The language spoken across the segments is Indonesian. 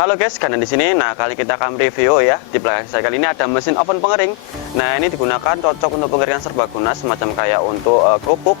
Halo guys, karena di sini, nah kali kita akan review ya. Di belakang saya kali ini ada mesin oven pengering. Nah ini digunakan cocok untuk pengeringan serbaguna, semacam kayak untuk kerupuk.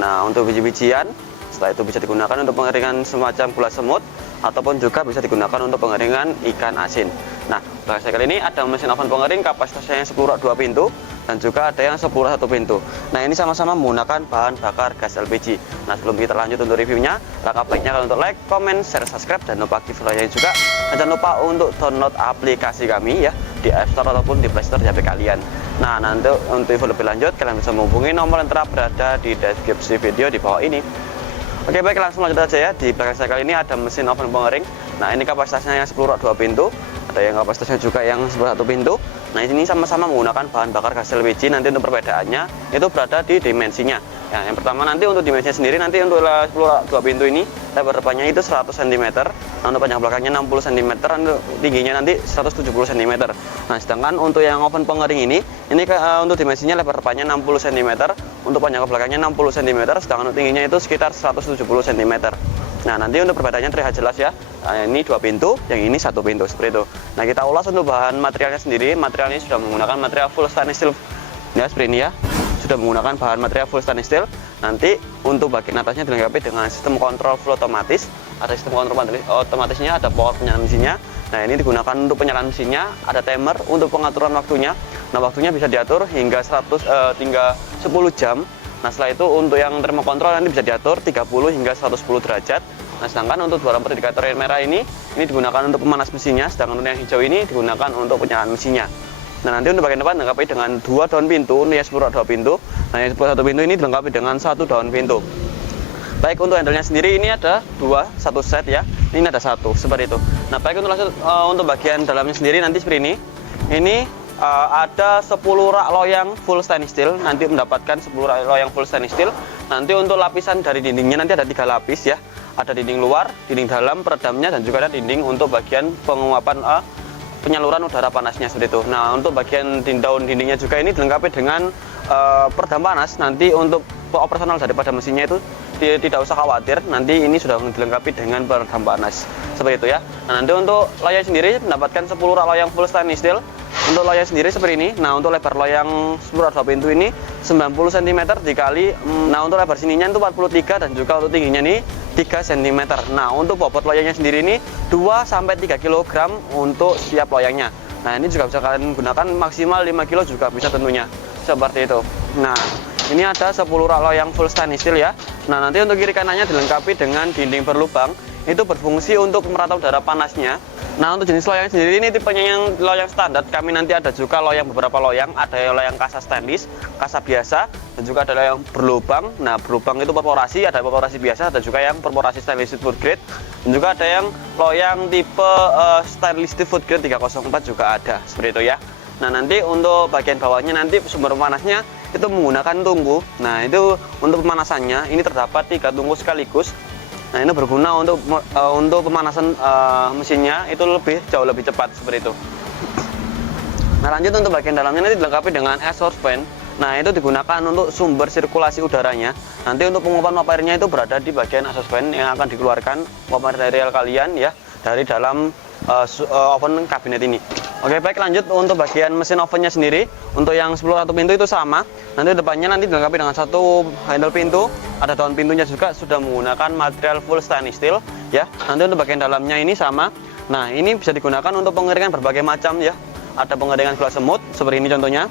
Nah untuk biji-bijian, setelah itu bisa digunakan untuk pengeringan semacam gula semut, ataupun juga bisa digunakan untuk pengeringan ikan asin. Nah belakang saya kali ini ada mesin oven pengering kapasitasnya yang 10 rak 2 pintu, dan juga ada yang 10 rak 1 pintu. Nah ini sama-sama menggunakan bahan bakar gas LPG. Nah sebelum kita lanjut untuk reviewnya, langkah baiknya kalian untuk like, comment, share, subscribe, dan lupa aktif loncengnya juga. Dan jangan lupa untuk download aplikasi kami ya di App Store ataupun di Play Store di HP kalian. Nah nanti untuk info lebih lanjut kalian bisa menghubungi nomor yang telah berada di deskripsi video di bawah ini. Oke baik, langsung lanjut aja ya. Di belakang saya kali ini ada mesin oven pengering. Nah ini kapasitasnya yang 10 rak 2 pintu, ada yang kapasitasnya juga yang 11 1 pintu. Nah ini sama-sama menggunakan bahan bakar gas LPG. Nanti untuk perbedaannya itu berada di dimensinya. Ya, yang pertama nanti untuk dimensinya sendiri, nanti untuk 10 rak 2 pintu ini lebar depannya itu 100 cm, nah untuk panjang belakangnya 60 cm, dan tingginya nanti 170 cm. Nah sedangkan untuk yang oven pengering ini untuk dimensinya lebar depannya 60 cm, untuk panjang belakangnya 60 cm, sedangkan untuk tingginya itu sekitar 170 cm. Nah nanti untuk perbedaannya terlihat jelas ya. Nah, ini 2 pintu, yang ini 1 pintu, seperti itu. Nah kita ulas untuk bahan materialnya sendiri. Material ini sudah menggunakan material full stainless steel ya, seperti ini ya, sudah menggunakan bahan material full stainless steel. Nanti untuk bagian atasnya dilengkapi dengan sistem kontrol full otomatis. Ada sistem kontrol otomatisnya, ada power penyalaan mesinnya. Nah ini digunakan untuk penyalaan mesinnya, ada timer untuk pengaturan waktunya. Nah waktunya bisa diatur hingga 10 jam. Nah setelah itu untuk yang termokontrol nanti bisa diatur 30 hingga 110 derajat. Nah sedangkan untuk dua lampu indikator yang merah ini digunakan untuk pemanas mesinnya, sedangkan untuk yang hijau ini digunakan untuk penyalaan mesinnya. Nah nanti untuk bagian depan dilengkapi dengan 2 daun pintu, ini ya 10 rak 2 pintu. Nah yang 1 pintu ini dilengkapi dengan 1 daun pintu. Baik untuk handle-nya sendiri ini ada 1 set ya, ini ada 1 seperti itu. Nah baik untuk bagian dalamnya sendiri nanti seperti ini. Ini ada 10 rak loyang full stainless steel, nanti mendapatkan 10 rak loyang full stainless steel. Nanti untuk lapisan dari dindingnya nanti ada 3 lapis ya, ada dinding luar, dinding dalam peredamnya, dan juga ada dinding untuk bagian penguapan penyaluran udara panasnya seperti itu. Nah untuk bagian daun dindingnya juga ini dilengkapi dengan peredam panas. Nanti untuk operasional daripada mesinnya itu tidak usah khawatir, nanti ini sudah dilengkapi dengan peredam panas seperti itu ya. Nah nanti untuk loyang sendiri mendapatkan 10 rak loyang full stainless steel. Untuk loyang sendiri seperti ini. Nah untuk lebar loyang 10 rak 2 pintu ini 90 cm dikali, nah untuk lebar sininya itu 43, dan juga untuk tingginya ini 3 cm. Nah untuk bobot loyangnya sendiri ini 2-3 kg untuk setiap loyangnya. Nah ini juga bisa kalian gunakan maksimal 5 kg juga bisa tentunya, seperti itu. Nah ini ada 10 rak loyang full stainless steel ya. Nah nanti untuk kiri kanannya dilengkapi dengan dinding berlubang, itu berfungsi untuk merata udara panasnya. Nah untuk jenis loyang sendiri ini tipenya yang loyang standar. Kami nanti ada juga loyang, beberapa loyang, ada yang loyang kasa stainless, kasa biasa, dan juga ada loyang berlubang. Nah berlubang itu perforasi, ada perforasi biasa, ada juga yang perforasi stainless steel food grade, dan juga ada yang loyang tipe stainless steel food grade 304 juga ada, seperti itu ya. Nah nanti untuk bagian bawahnya nanti sumber panasnya itu menggunakan tungku. Nah itu untuk pemanasannya ini terdapat 3 tungku sekaligus. Nah ini berguna untuk pemanasan mesinnya itu jauh lebih cepat seperti itu. Nah lanjut untuk bagian dalamnya nanti dilengkapi dengan exhaust fan. Nah itu digunakan untuk sumber sirkulasi udaranya. Nanti untuk penguapan uap airnya itu berada di bagian exhaust fan yang akan dikeluarkan uap air dari rel kalian ya, dari dalam oven kabinet ini. Oke baik, lanjut untuk bagian mesin ovennya sendiri. Untuk yang 10 rak 1 pintu itu sama. Nanti depannya nanti dilengkapi dengan 1 handle pintu, ada daun pintunya juga sudah menggunakan material full stainless steel ya. Nanti untuk bagian dalamnya ini sama. Nah ini bisa digunakan untuk pengeringan berbagai macam ya. Ada pengeringan gula semut seperti ini contohnya.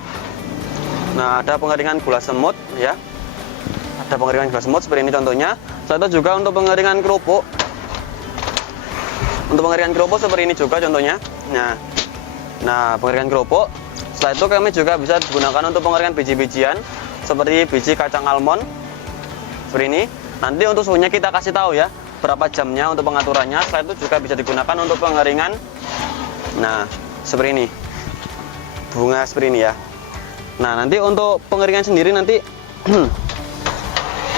Nah ada pengeringan gula semut ya, ada pengeringan gula semut seperti ini contohnya. Satu juga untuk pengeringan kerupuk. Untuk pengeringan kerupuk seperti ini juga contohnya. Nah pengeringan kerupuk. Setelah itu kami juga bisa digunakan untuk pengeringan biji-bijian seperti biji kacang almond seperti ini. Nanti untuk suhunya kita kasih tahu ya, berapa jamnya untuk pengaturannya. Setelah itu juga bisa digunakan untuk pengeringan, nah seperti ini, bunga seperti ini ya. Nah nanti untuk pengeringan sendiri nanti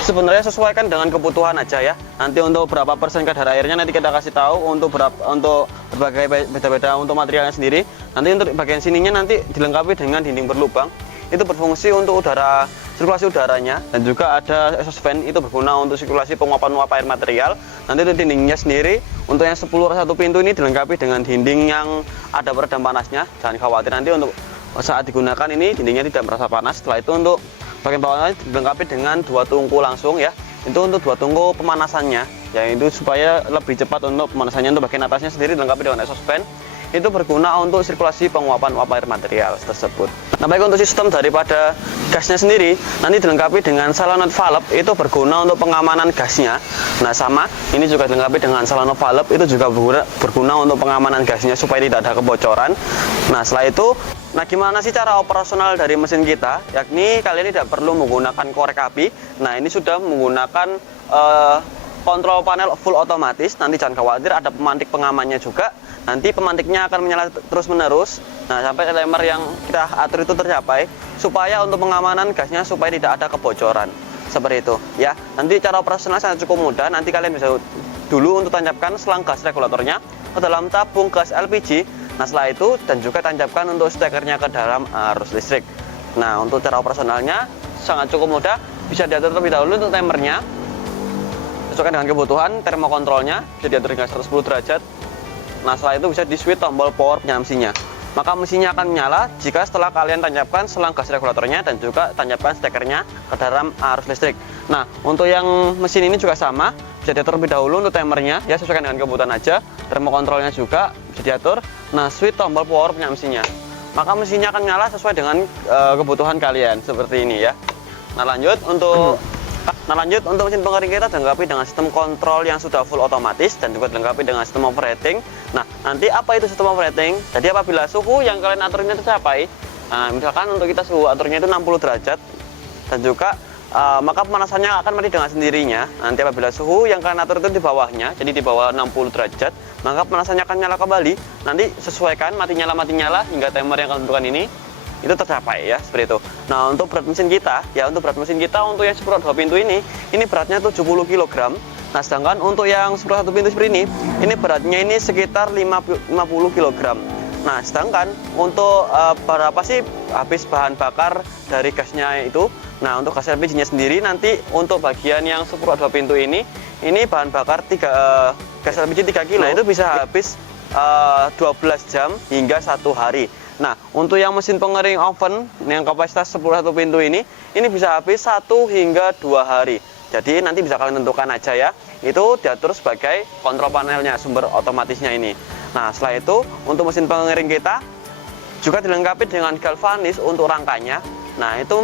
sebenarnya sesuaikan dengan kebutuhan aja ya. Nanti untuk berapa persen kadar airnya nanti kita kasih tahu, untuk berbagai beda-beda untuk materialnya sendiri. Nanti untuk bagian sininya nanti dilengkapi dengan dinding berlubang, itu berfungsi untuk udara sirkulasi udaranya, dan juga ada exhaust fan, itu berguna untuk sirkulasi penguapan uap air material. Nanti untuk dindingnya sendiri, untuk yang 10 satu pintu ini dilengkapi dengan dinding yang ada peredam panasnya. Jangan khawatir, nanti untuk saat digunakan ini dindingnya tidak merasa panas. Setelah itu untuk bagian bawahnya dilengkapi dengan 2 tungku langsung ya. Itu untuk 2 tungku pemanasannya, yaitu supaya lebih cepat untuk pemanasannya. Untuk bagian atasnya sendiri dilengkapi dengan exhaust fan, itu berguna untuk sirkulasi penguapan uap air material tersebut. Nah, baik untuk sistem daripada gasnya sendiri, nanti dilengkapi dengan solenoid valve, itu berguna untuk pengamanan gasnya. Nah, sama, ini juga dilengkapi dengan solenoid valve, itu juga berguna untuk pengamanan gasnya supaya tidak ada kebocoran. Nah, setelah itu, nah gimana sih cara operasional dari mesin kita? Yakni kalian tidak perlu menggunakan korek api. Nah, ini sudah menggunakan kontrol panel full otomatis. Nanti jangan khawatir, ada pemantik pengamannya juga. Nanti pemantiknya akan menyala terus menerus. Nah, sampai timer yang kita atur itu tercapai, supaya untuk pengamanan gasnya supaya tidak ada kebocoran. Seperti itu ya. Nanti cara operasional sangat cukup mudah. Nanti kalian bisa dulu untuk tancapkan selang gas regulatornya ke dalam tabung gas LPG. Nah, setelah itu dan juga tancapkan untuk stekernya ke dalam arus listrik. Nah, untuk cara operasionalnya sangat cukup mudah. Bisa diatur terlebih dahulu untuk timernya, sesuaikan dengan kebutuhan. Termokontrolnya bisa diatur dengan 110 derajat. Nah, setelah itu bisa di switch tombol power penyala mesinnya. Maka mesinnya akan menyala jika setelah kalian tancapkan selang gas regulatornya dan juga tancapkan stekernya ke dalam arus listrik. Nah, untuk yang mesin ini juga sama, bisa diatur terlebih dahulu untuk timernya ya, sesuaikan dengan kebutuhan aja. Termokontrolnya juga bisa diatur. Nah, switch tombol power penyala mesinnya. Maka mesinnya akan menyala sesuai dengan kebutuhan kalian seperti ini ya. Nah, lanjut untuk mesin pengering kita dilengkapi dengan sistem kontrol yang sudah full otomatis dan juga dilengkapi dengan sistem overheating. Nah, nanti apa itu sistem overheating? Jadi apabila suhu yang kalian atur ini tercapai, misalkan untuk kita suhu aturnya itu 60 derajat dan juga maka pemanasannya akan mati dengan sendirinya. Nanti apabila suhu yang kalian atur itu di bawahnya, jadi di bawah 60 derajat, maka pemanasannya akan nyala kembali. Nanti sesuaikan mati nyala hingga timer yang kalian tentukan ini itu tercapai ya, seperti itu. Nah, untuk berat mesin kita ya, untuk yang 10 2 pintu ini beratnya 70 kg. Nah, sedangkan untuk yang 10 1 pintu seperti ini beratnya ini sekitar 50 kg. Nah, sedangkan untuk berapa sih habis bahan bakar dari gasnya itu? Nah, untuk gas LPG-nya sendiri nanti untuk bagian yang 10 2 pintu ini bahan bakar gas LPG 3 kg. Nah, itu bisa habis 12 jam hingga 1 hari. Nah, untuk yang mesin pengering oven yang kapasitas 10 satu pintu ini bisa habis 1 hingga 2 hari. Jadi nanti bisa kalian tentukan aja ya. Itu diatur sebagai kontrol panelnya, sumber otomatisnya ini. Nah, setelah itu untuk mesin pengering kita juga dilengkapi dengan galvanis untuk rangkanya. Nah, itu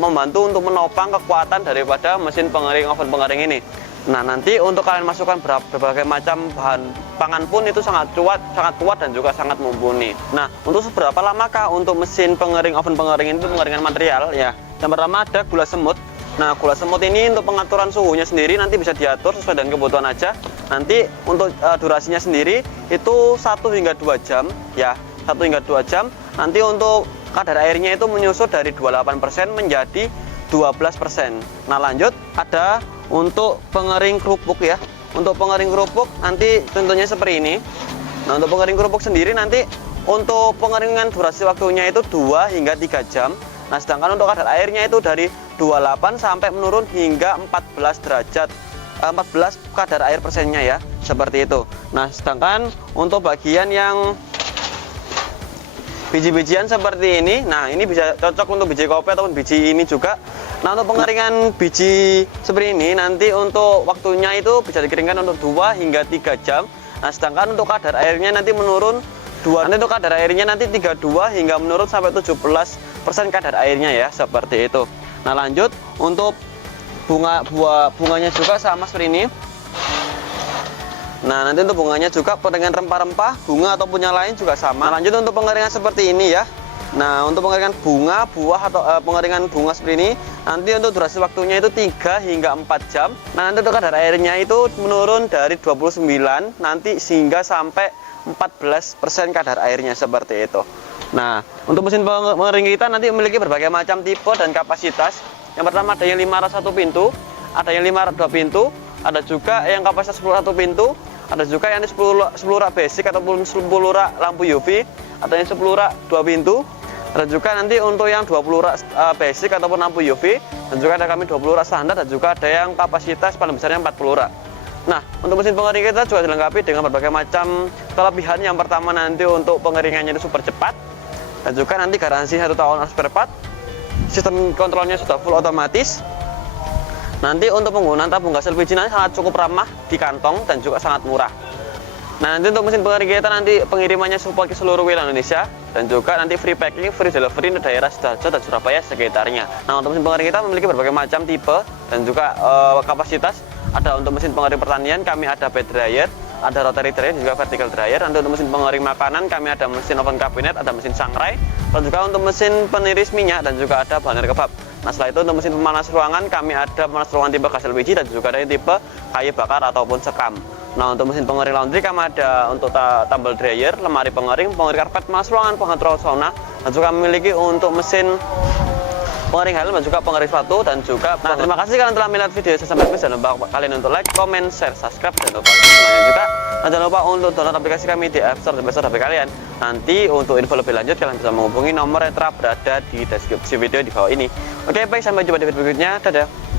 membantu untuk menopang kekuatan daripada mesin pengering oven pengering ini. Nah, nanti untuk kalian masukkan berbagai macam bahan pangan pun itu sangat kuat dan juga sangat mumpuni. Nah, untuk seberapa lamakah untuk mesin pengering oven pengering itu pengeringan material ya? Yang pertama ada gula semut. Nah, gula semut ini untuk pengaturan suhunya sendiri nanti bisa diatur sesuai dengan kebutuhan aja. Nanti untuk durasinya sendiri itu 1 hingga 2 jam ya, 1 hingga 2 jam. Nanti untuk kadar airnya itu menyusut dari 28% menjadi 12%. Nah, lanjut ada untuk pengering kerupuk ya. Untuk pengering kerupuk nanti contohnya seperti ini. Nah, untuk pengering kerupuk sendiri nanti untuk pengeringan durasi waktunya itu 2 hingga 3 jam. Nah, sedangkan untuk kadar airnya itu dari 28 sampai menurun hingga 14 derajat. 14 kadar air persennya ya, seperti itu. Nah, sedangkan untuk bagian yang biji-bijian seperti ini, nah ini bisa cocok untuk biji kopi ataupun biji ini juga. Nah, untuk pengeringan biji seperti ini nanti untuk waktunya itu bisa dikeringkan untuk 2 hingga 3 jam. Nah, sedangkan untuk kadar airnya nanti menurun 2, nanti untuk kadar airnya nanti 32 hingga menurun sampai 17% kadar airnya ya, seperti itu. Nah, lanjut untuk bunganya juga sama seperti ini. Nah, nanti untuk bunganya juga dengan rempah-rempah, bunga ataupun yang lain juga sama. Nah, lanjut untuk pengeringan seperti ini ya. Nah, untuk pengeringan bunga, buah atau pengeringan bunga seperti ini, nanti untuk durasi waktunya itu 3 hingga 4 jam. Nah, nanti untuk kadar airnya itu menurun dari 29 nanti sehingga sampai 14% kadar airnya, seperti itu. Nah, untuk mesin pengering kita nanti memiliki berbagai macam tipe dan kapasitas. Yang pertama ada yang 5 1 pintu, ada yang 5 2 pintu, ada juga yang kapasitas 10 1 pintu, ada juga yang 10 rak basic ataupun 10 rak lampu UV, ada yang 10 rak 2 pintu, Ada juga nanti untuk yang 20 rak basic ataupun lampu UV, dan juga ada kami 20 rak standar, dan juga ada yang kapasitas paling besarnya 40 rak. Nah, untuk mesin pengering kita juga dilengkapi dengan berbagai macam kelebihan. Yang pertama nanti untuk pengeringannya itu super cepat, dan juga nanti garansi 1 tahun spare part. Sistem kontrolnya sudah full otomatis. Nanti untuk penggunaan tabung gas LPG nanti sangat cukup ramah di kantong dan juga sangat murah. Nah, nanti untuk mesin pengering kita nanti pengirimannya support ke seluruh wilayah Indonesia, dan juga nanti free packing, free delivery di daerah Sidoarjo dan Surabaya sekitarnya. Nah, untuk mesin pengering kita memiliki berbagai macam tipe dan juga kapasitas. Ada untuk mesin pengering pertanian kami ada bed dryer, ada rotary dryer, juga vertical dryer. Nanti untuk mesin pengering makanan kami ada mesin oven cabinet, ada mesin sangrai, dan juga untuk mesin peniris minyak, dan juga ada baler kebab. Nah, setelah itu untuk mesin pemanas ruangan kami ada pemanas ruangan tipe gas LPG, dan juga ada yang tipe kayu bakar ataupun sekam. Nah, untuk mesin pengering laundry kami ada untuk tumble dryer, lemari pengering karpet, pemanas ruangan, pengatur sauna, dan juga memiliki untuk mesin pengering helm dan juga pengering sepatu dan juga. Nah, terima kasih kalian telah melihat video saya sampai habis. Jangan lupa kalian untuk like, comment, share, subscribe, dan lupa semuanya juga. Dan jangan lupa untuk download aplikasi kami di App Store dan Play Store HP kalian. Nanti untuk info lebih lanjut kalian bisa menghubungi nomor yang telah berada di deskripsi video di bawah ini. Oke, baik, sampai jumpa di video berikutnya. Dadah.